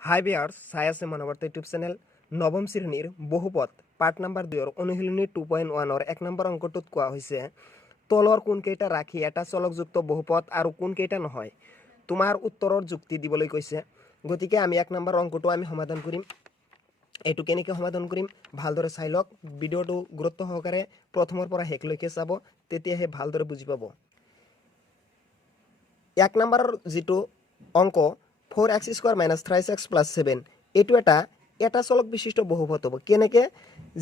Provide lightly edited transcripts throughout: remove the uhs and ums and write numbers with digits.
হাই বিয়াৰ্স সায়াসে মানবৰ্ত YouTube channel নবম শ্ৰেণীৰ বহুপদ part number 2 অনুশীলনী 2.1 এক নম্বৰ অংকটোত কোৱা হৈছে তলৰ কোনকেইটা ৰাখি এটা চলকযুক্ত বহুপদ আৰু কোনকেইটা নহয় তোমাৰ উত্তৰৰ যুক্তি দিবলৈ কৈছে। গতিকে আমি 1 নম্বৰ অংকটো আমি সমাধান কৰিম। এটো কেনেকৈ সমাধান কৰিম ভালদৰে চাই লওক। ভিডিওটো গুৰুত্ব সহকাৰে প্ৰথমৰ পৰা শেষলৈকে চাব, তেতিয়াহে ভালদৰে বুজি পাব। 1 নম্বৰৰ যেটো অংক 4x² - 3x + 7 এটো এটা চলক বিশিষ্ট বহুপদ হ'ব। কেনেকৈ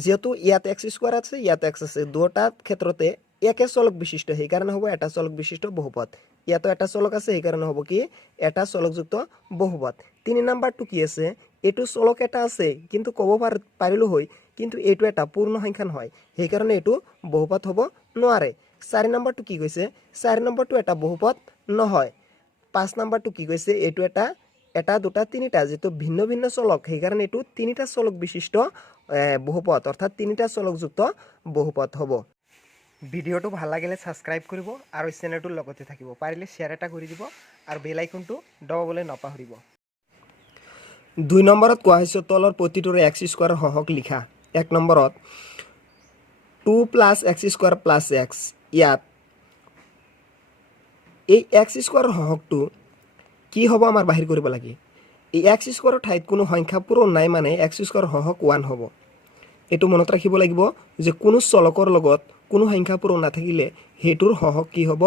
যেহেতু ইয়াত x² আছে ইয়াত x আছে, দুটা ক্ষেত্ৰতে একে চলক বিশিষ্ট, সেই কাৰণে হ'ব এটা চলক বিশিষ্ট বহুপদ। ইয়াতো এটা চলক আছে, সেই কাৰণে হ'ব কি এটা চলকযুক্ত বহুপদ। 3 নম্বৰটো কি আছে, এটো চলক এটা আছে কিন্তু ক'ব পাৰিলো হয়, কিন্তু এটো এটা পূৰ্ণ সংখ্যা নহয়, সেই কাৰণে এটো বহুপদ হ'ব নোৱাৰে। 4 নম্বৰটো কি কৈছে, 4 নম্বৰটো এটা বহুপদ নহয়। 5 নম্বৰটো কি কৈছে, এটো এটা দুটা তিনিটা যেটো ভিন্ন ভিন্ন চলক, সেই কাৰণে এটো তিনিটা চলক বিশিষ্ট বহুপদ, অৰ্থাৎ তিনিটা চলকযুক্ত বহুপদ হ'ব। ভিডিওটো ভাল লাগিলে সাবস্ক্ৰাইব কৰিব আৰু চেনেলটোৰ লগতে থাকিব, পাৰিলে শেয়াৰ এটা কৰি দিব আৰু বেল আইকনটো দবাবলৈ নাপাহৰিব। 2 নম্বৰত কোৱা হৈছে তলৰ প্ৰতিটোৰে x² সহগ লিখা। 1 নম্বৰত 2 + x² + x, ইয়াত এই x² সহগটো কি হ'ব আমাৰ বাহিৰ কৰিব লাগে। এই x² ঠাইত কোনো সংখ্যা পূৰণ নাই, মানে x² সহগ 1 হ'ব। এটো মনত ৰাখিব লাগিব যে কোনো চলকৰ লগত কোনো সংখ্যা পূৰণ নাথাকিলে হেতুৰ সহগ কি হ'ব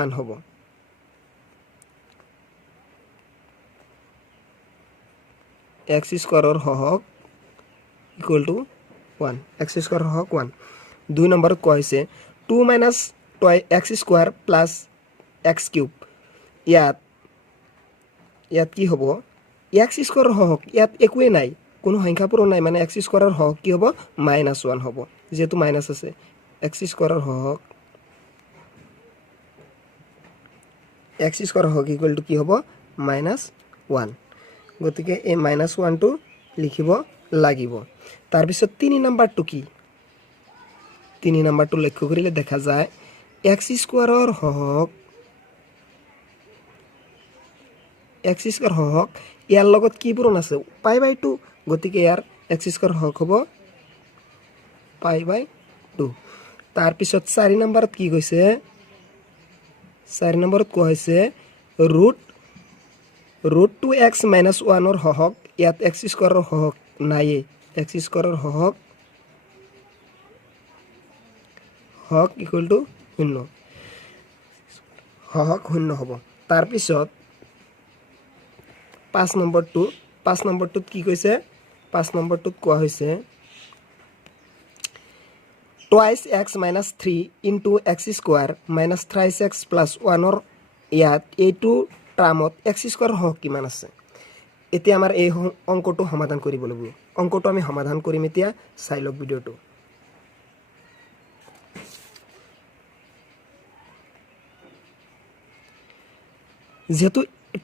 1 হ'ব। x² সহগ = 1, x² সহগ 1। 2 নম্বৰত কোৱা হৈছে 2 - x² + x³ ইয়াত কি হ'ব, x² সহগ ইয়াত একোৱে নাই, কোনো সংখ্যা পূৰণ নাই, মানে x² সহগ কি হ'ব -1 হ'ব, যেহেতু মাইনাস আছে। x² সহগ কি হ'ব -1, গতিকে এই -1টো লিখিব লাগিব। তাৰপিছত 3 নম্বৰটো কি, 3 নম্বৰটো লক্ষ্য কৰিলে দেখা যায় x² সহগ ইয়াৰ লগত কি পূৰণ আছে π/2, গতিকে ইয়াৰ x² সহগ হ'ব π/2। তাৰপিছত 4 নম্বৰত কি কৈছে, 4 নম্বৰত কোৱা হৈছে √2x - 1 সহগ, ইয়াত x² সহগ নাইয়ে, x² সহগ = 0, সহগ 0 হ'ব। তাৰপিছত 5 নম্বৰটোত কি কৈছে, 5 নম্বৰটোত কোৱা হৈছে twice x - 3 * x² - 3x + 1 ইয়াত এইটো টাৰ্মত x² সহগ কিমান আছে। এতিয়া আমাৰ এই অংকটো সমাধান কৰিব লাগিব। অংকটো আমি সমাধান কৰিম এতিয়া, চাই লওক ভিডিওটো। যেহেতু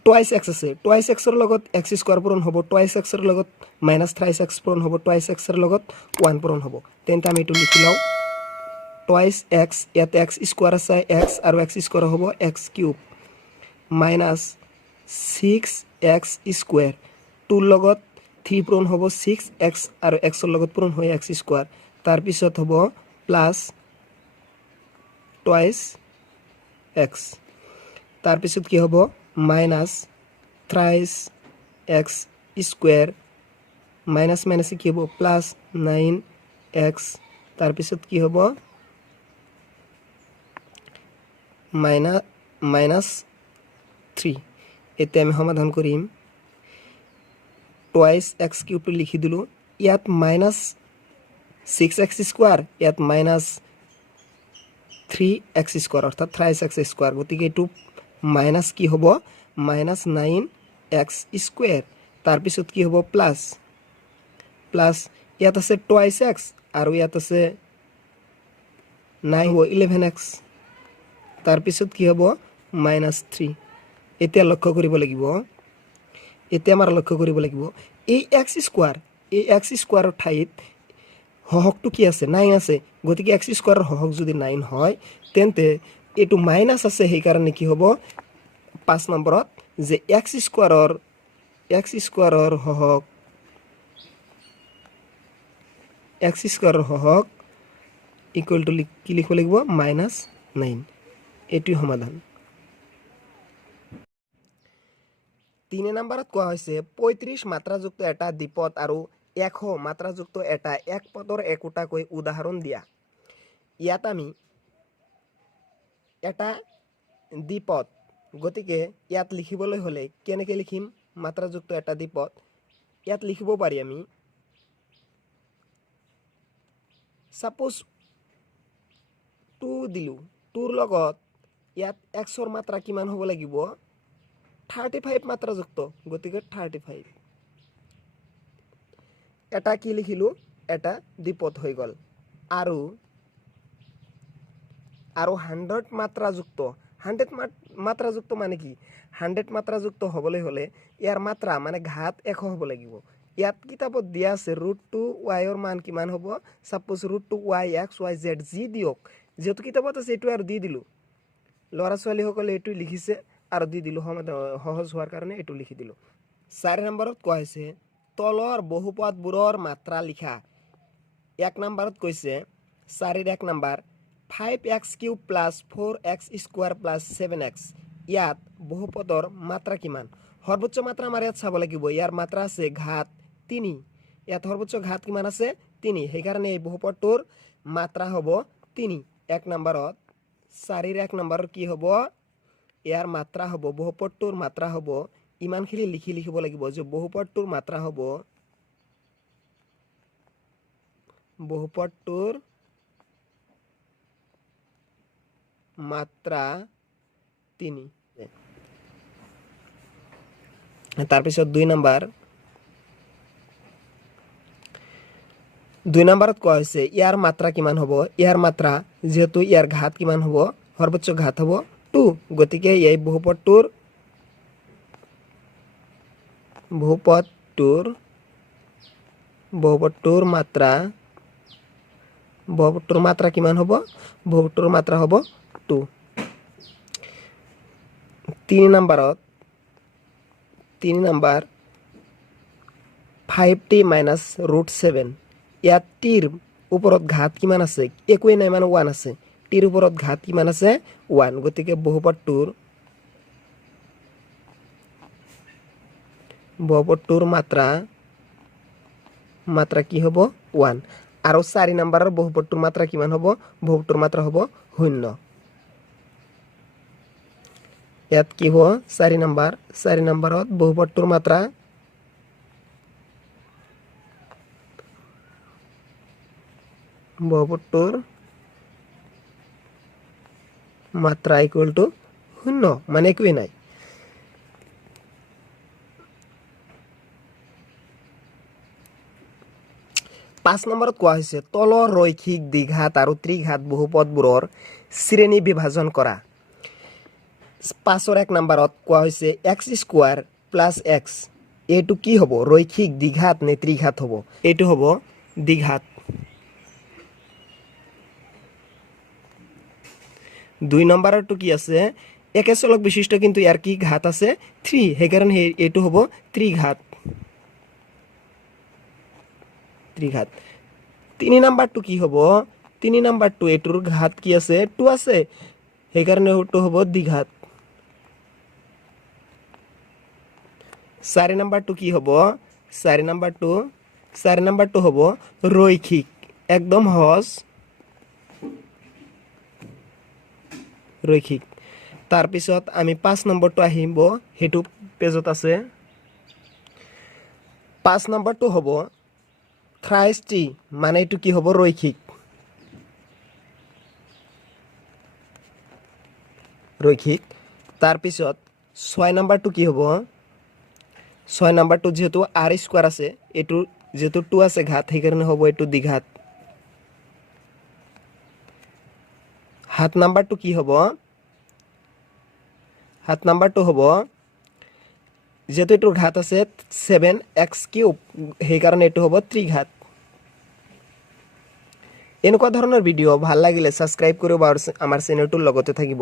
twice x আছে, twice x ৰ লগত x² পূৰণ হ'ব, twice x ৰ লগত -3x পূৰণ হ'ব, twice x ৰ লগত 1 পূৰণ হ'ব। তেন্তে আমি এইটো লিখি লওঁ twice x, ইয়াতে x² আছে, x আৰু x² হ'ব x³ -6x², 2 ৰ লগত 3 পূৰণ হ'ব 6x আৰু x ৰ লগত পূৰণ হয় x², তাৰপিছত হ'ব প্লাছ twice x, তাৰপিছত কি হ'ব -3x², মাইনাস কি হ'ব +9x, তাৰপিছত কি হ'ব -3। এতিয়া আমি সমাধান কৰিম। twice x³ লিখি দিলোঁ, ইয়াত -6x², ইয়াত -3x², অৰ্থাৎ 3x², গতিকে এইটো মাইনাস কি হ'ব -9x², তাৰপিছত কি হ'ব প্লাছ ইয়াত আছে twice x আৰু ইয়াত আছে 9 হ'ব 11x, তাৰপিছত কি হ'ব -3। এতিয়া আমাৰ লক্ষ্য কৰিব লাগিব এই x² ঠাইত সহগটো কি আছে 9 আছে, গতিকে x² সহগ যদি 9 হয় তেন্তে এইটো মাইনাস আছে, সেই কাৰণে কি হ'ব 5 নম্বৰত যে x² এক্স স্কোয়াৰৰ হহক ইকুৱেল টু কি লিখিব লাগিব -9 এইটোৱে সমাধান 3 নম্বৰত কোৱা হৈছে 35 মাত্ৰাযুক্ত এটা দ্বিপদ আৰু 100 মাত্ৰাযুক্ত এটা এক পদৰ একোটাকৈ উদাহৰণ দিয়া ইয়াত আমি এটা দ্বিপদ গতিকে ইয়াত লিখিবলৈ হলে কেনেকৈ লিখিম মাত্ৰাযুক্ত এটা দ্বিপদ ইয়াত লিখিব পাৰি আমি সাপোজ 2 দিলু 2 লগত ইয়াত x ৰ মাত্ৰা কিমান হ'ব লাগিব 35 মাত্ৰাযুক্ত গতিকে 35 এটা কি লিখিলো এটা দ্বিপদ হৈ গল আৰু 100 মাত্ৰাযুক্ত 100 মাত্ৰাযুক্ত মানে কি 100 মাত্ৰাযুক্ত হ'বলৈ হলে ইয়াৰ মাত্ৰা মানে ঘাত 100 হ'ব লাগিব ইয়াত কিতাপত দিয়া আছে √2y ৰ মান কিমান হ'ব suppose √2y x y z যি দিওক যেটো কিতাপত আছে এটো আৰু দি দিলু লৰা ছোৱালী সকলে এটো লিখিছে আৰু দি দিলু সহজ হোৱাৰ কাৰণে এটো লিখি দিলু 4 নম্বৰত কোৱা হৈছে তলৰ বহুপদবোৰৰ মাত্ৰা লিখা 1 নম্বৰত কৈছে 4 ৰ 1 নম্বৰ 5x³ + 4x² + 7x ইয়াত বহুপদৰ মাত্ৰা কিমান সৰ্বোচ্চ মাত্ৰা আমাৰ ইয়াত চাব লাগিব ইয়াৰ মাত্ৰা আছে ঘাত 3 ইয়াত সৰ্বোচ্চ ঘাত কিমান আছে 3 সেই কাৰণে এই বহুপদটোৰ মাত্ৰা হ'ব 3 1 নম্বৰত 4 ৰ 1 নম্বৰ কি হ'ব ইয়াৰ মাত্ৰা হ'ব বহুপদটোৰ মাত্ৰা হ'ব ইমানখিনি লিখিব লাগিব যে বহুপদটোৰ মাত্ৰা হ'ব বহুপদটোৰ মাত্ৰা 3 তাৰ পিছত 2 নম্বৰত কোৱা হৈছে ইয়াৰ মাত্ৰা কিমান হ'ব ইয়াৰ মাত্ৰা যেহেতু ইয়াৰ ঘাত কিমান হ'ব সৰ্বোচ্চ ঘাত হ'ব 2 গতিকে এই বহুপদটোৰ মাত্ৰা কিমান হ'ব বহুপদটোৰ মাত্ৰা হ'ব 2 3 নম্বৰ 5t - √7 ইয়াত টিৰ ওপৰত ঘাত কিমান আছে একোই নাই মানে 1 আছে টিৰ ওপৰত ঘাত কিমান আছে 1 গতিকে বহুপদটোৰ মাত্ৰা কি হ'ব 1 আৰু 4 নম্বৰৰ বহুপদটোৰ মাত্ৰা কিমান হ'ব বহুপদটোৰ মাত্ৰা হ'ব 0 ইয়াত কি হ'ব 4 নম্বৰত বহুপদটোৰ মাত্ৰা ইকুৱেল টু 0 মানে একোই নাই 5 নম্বৰত কোৱা হৈছে তলৰ ৰৈখিক দ্বিঘাত আৰু ত্ৰিঘাত বহুপদবোৰৰ শ্ৰেণী বিভাজন কৰা 5 ৰ 1 নম্বৰত কোৱা হৈছে x² + x এইটো কি হ'ব ৰৈখিক দ্বিঘাত নে ত্ৰিঘাত হ'ব এইটো হ'ব দ্বিঘাত 2 নম্বৰটো কি আছে একে চলক বিশিষ্ট কিন্তু ইয়াৰ কি ঘাত আছে 3 সেই কাৰণে এইটো হ'ব ত্ৰিঘাত 3 নম্বৰটো কি হ'ব 3 নম্বৰটো এটোৰ ঘাত কি আছে 2 আছে সেই কাৰণে এইটো হ'ব দ্বিঘাত 4 নম্বৰটো কি হ'ব 4 নম্বৰটো হ'ব ৰৈখিক একদম সহজ ৰৈখিক তাৰ পিছত আমি 5 নম্বৰটো আহিব হেতু পেজত আছে 5 নম্বৰটো হ'ব thrice মানে এটো কি হ'ব রৈখিক তার পিছত 6 নাম্বারটো কি হ'ব 6 নাম্বারটো যেহেতু r² আছে এটো যেহেতু 2 আছে ঘাত সেই কারণে হ'ব এটো দ্বিঘাত 7 নাম্বারটো কি হ'ব 7 নাম্বারটো হ'ব যেহেতু এটোৰ ঘাত আছে 7x³ সেই কাৰণে এটো হ'ব ত্ৰিঘাত এনেকুৱা ধৰণৰ ভিডিও ভাল লাগিলে সাবস্ক্ৰাইব কৰিব আৰু আমাৰ চেনেলটোৰ লগতে থাকিব